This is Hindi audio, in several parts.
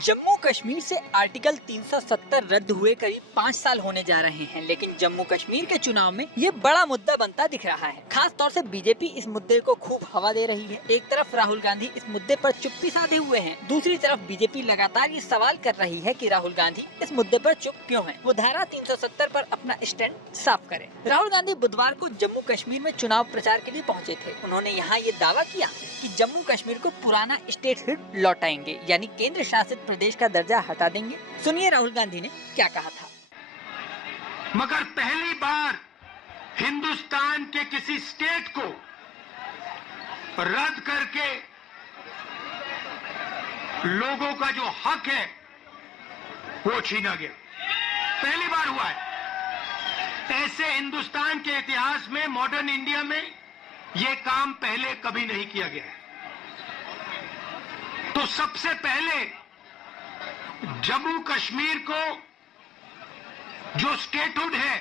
जम्मू कश्मीर से आर्टिकल 370 रद्द हुए करीब 5 साल होने जा रहे हैं, लेकिन जम्मू कश्मीर के चुनाव में ये बड़ा मुद्दा बनता दिख रहा है। खास तौर से बीजेपी इस मुद्दे को खूब हवा दे रही है। एक तरफ राहुल गांधी इस मुद्दे पर चुप्पी साधे हुए हैं, दूसरी तरफ बीजेपी लगातार ये सवाल कर रही है कि राहुल गांधी इस मुद्दे पर चुप क्यों हैं? वो धारा 370 पर अपना स्टैंड साफ करें। राहुल गांधी बुधवार को जम्मू कश्मीर में चुनाव प्रचार के लिए पहुँचे थे। उन्होंने यहाँ ये दावा किया कि जम्मू कश्मीर को पुराना स्टेटहुड लौटाएंगे, यानी केंद्र शासित प्रदेश का दर्जा हटा देंगे। सुनिए राहुल गांधी ने क्या कहा था। मगर पहली बार हिंदुस्तान के किसी स्टेट को रद्द करके लोगों का जो हक है वो छीना गया। पहली बार हुआ है। ऐसे हिंदुस्तान के इतिहास में, मॉडर्न इंडिया में ये काम पहले कभी नहीं किया गया है। तो सबसे पहले जम्मू कश्मीर को जो स्टेटहुड है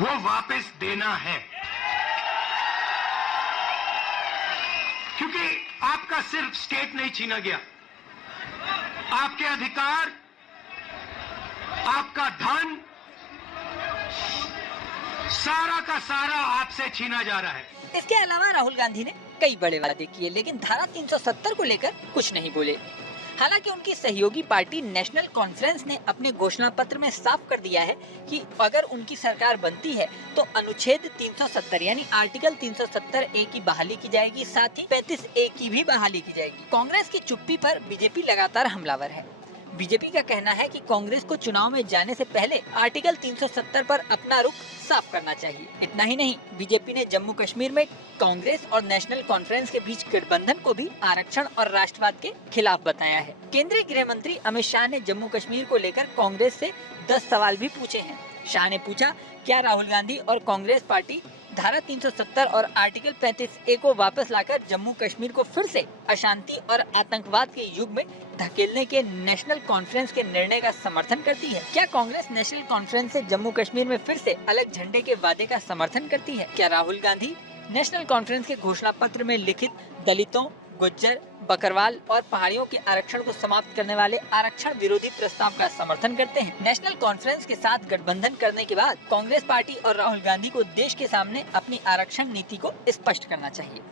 वो वापस देना है, क्योंकि आपका सिर्फ स्टेट नहीं छीना गया, आपके अधिकार, आपका धन, सारा का सारा आपसे छीना जा रहा है। इसके अलावा राहुल गांधी ने कई बड़े वादे किए, लेकिन धारा 370 को लेकर कुछ नहीं बोले। हालांकि उनकी सहयोगी पार्टी नेशनल कॉन्फ्रेंस ने अपने घोषणा पत्र में साफ कर दिया है कि अगर उनकी सरकार बनती है तो अनुच्छेद 370 यानी आर्टिकल 370 ए की बहाली की जाएगी, साथ ही 35 ए की भी बहाली की जाएगी। कांग्रेस की चुप्पी पर बीजेपी लगातार हमलावर है। बीजेपी का कहना है कि कांग्रेस को चुनाव में जाने से पहले आर्टिकल 370 पर अपना रुख साफ करना चाहिए। इतना ही नहीं, बीजेपी ने जम्मू कश्मीर में कांग्रेस और नेशनल कॉन्फ्रेंस के बीच गठबंधन को भी आरक्षण और राष्ट्रवाद के खिलाफ बताया है। केंद्रीय गृह मंत्री अमित शाह ने जम्मू कश्मीर को लेकर कांग्रेस से 10 सवाल भी पूछे हैं। शाह ने पूछा, क्या राहुल गांधी और कांग्रेस पार्टी धारा 370 और आर्टिकल 35 ए को वापस लाकर जम्मू कश्मीर को फिर से अशांति और आतंकवाद के युग में धकेलने के नेशनल कॉन्फ्रेंस के निर्णय का समर्थन करती है? क्या कांग्रेस नेशनल कॉन्फ्रेंस से जम्मू कश्मीर में फिर से अलग झंडे के वादे का समर्थन करती है? क्या राहुल गांधी नेशनल कॉन्फ्रेंस के घोषणा पत्र में लिखित दलितों, गुज्जर, बकरवाल और पहाड़ियों के आरक्षण को समाप्त करने वाले आरक्षण विरोधी प्रस्ताव का समर्थन करते हैं? नेशनल कॉन्फ्रेंस के साथ गठबंधन करने के बाद कांग्रेस पार्टी और राहुल गांधी को देश के सामने अपनी आरक्षण नीति को स्पष्ट करना चाहिए।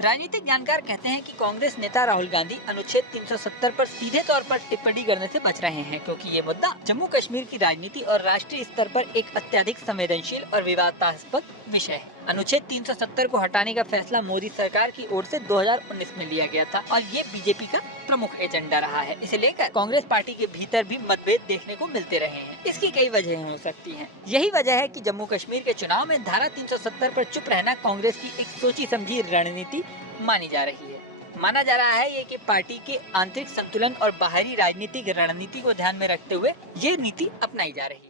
राजनीतिक जानकार कहते हैं कि कांग्रेस नेता राहुल गांधी अनुच्छेद 370 पर सीधे तौर पर टिप्पणी करने से बच रहे हैं, क्योंकि ये मुद्दा जम्मू कश्मीर की राजनीति और राष्ट्रीय स्तर पर एक अत्यधिक संवेदनशील और विवादास्पद विषय है। अनुच्छेद 370 को हटाने का फैसला मोदी सरकार की ओर से 2019 में लिया गया था और ये बीजेपी का प्रमुख एजेंडा रहा है। इसे लेकर कांग्रेस पार्टी के भीतर भी मतभेद देखने को मिलते रहे हैं। इसकी कई वजहें हो सकती हैं। यही वजह है कि जम्मू कश्मीर के चुनाव में धारा 370 पर चुप रहना कांग्रेस की एक सोची समझी रणनीति मानी जा रही है। माना जा रहा है ये कि पार्टी के आंतरिक संतुलन और बाहरी राजनीतिक रणनीति को ध्यान में रखते हुए ये नीति अपनाई जा रही है।